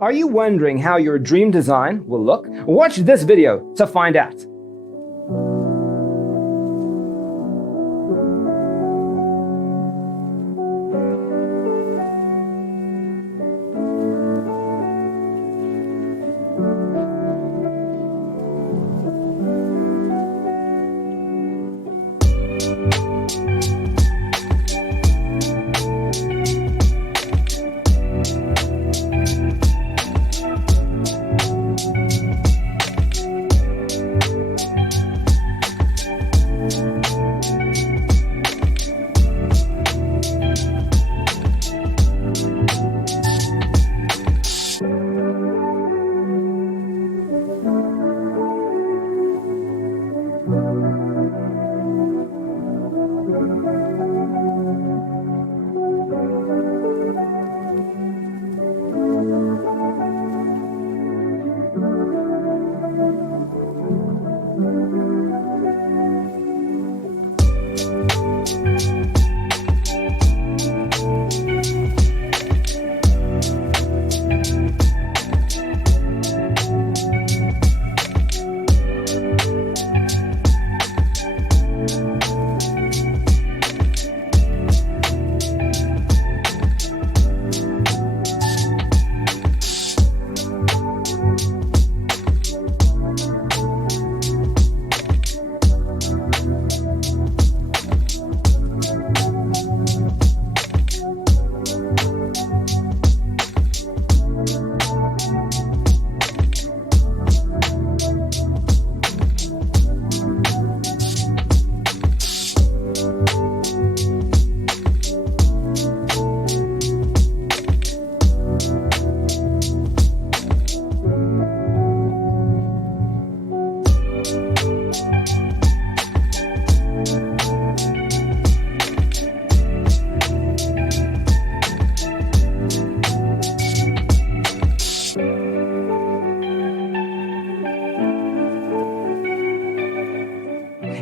Are you wondering how your dream design will look? Watch this video to find out.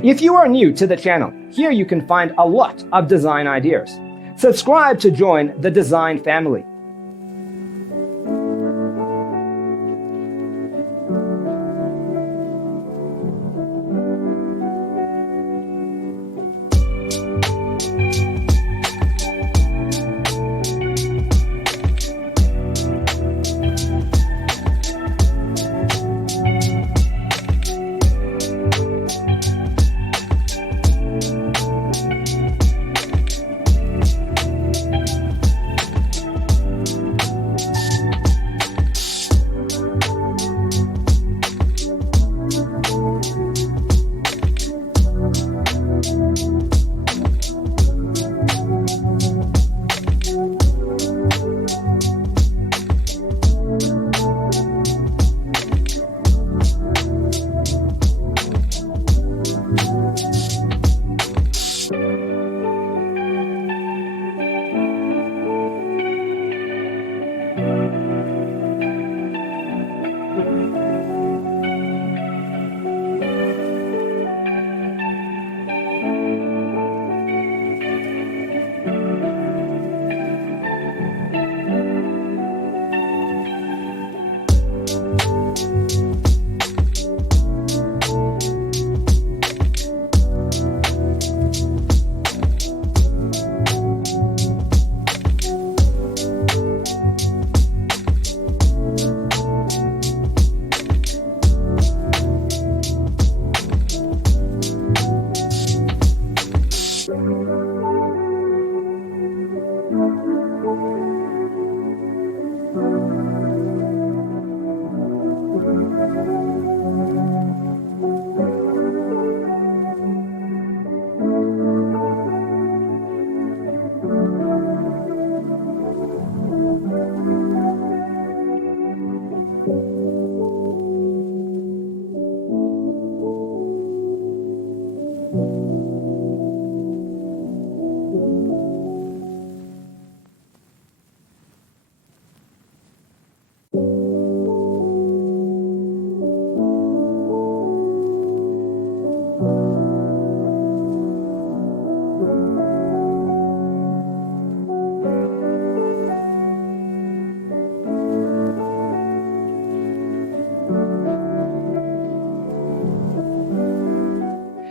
If you are new to the channel, here you can find a lot of design ideas. Subscribe to join the design family.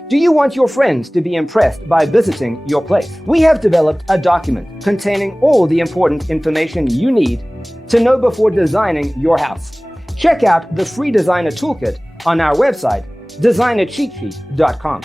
Do you want your friends to be impressed by visiting your place? We have developed a document containing all the important information you need to know before designing your house. Check out the free designer toolkit on our website, designercheatsheet.com.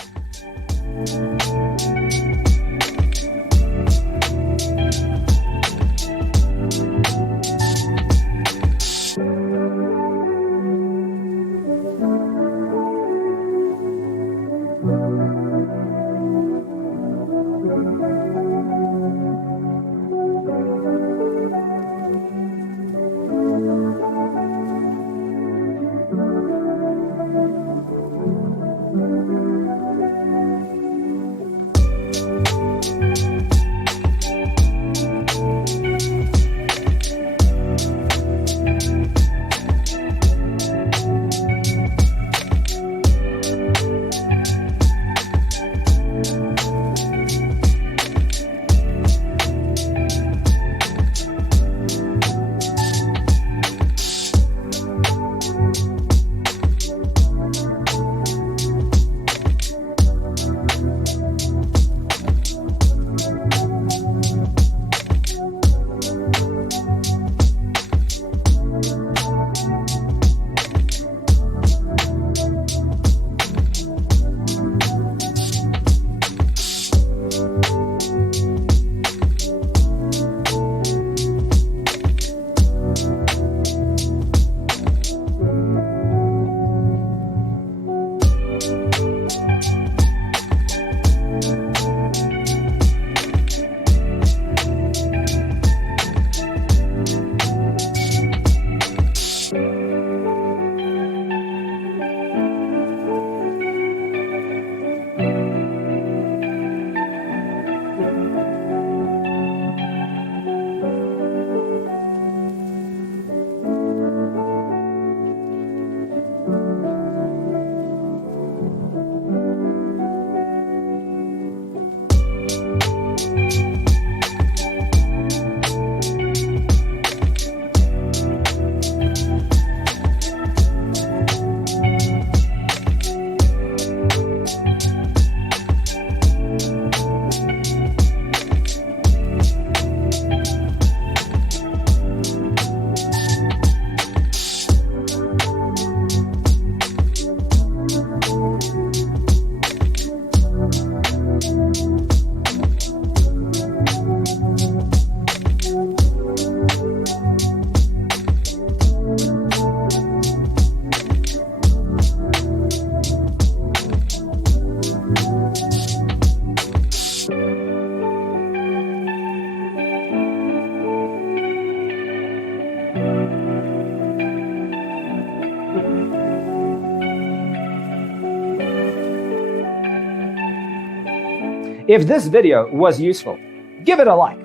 If this video was useful, give it a like.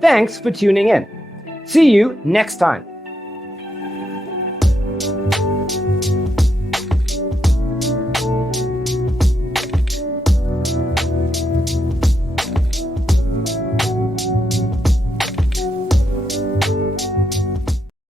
Thanks for tuning in. See you next time.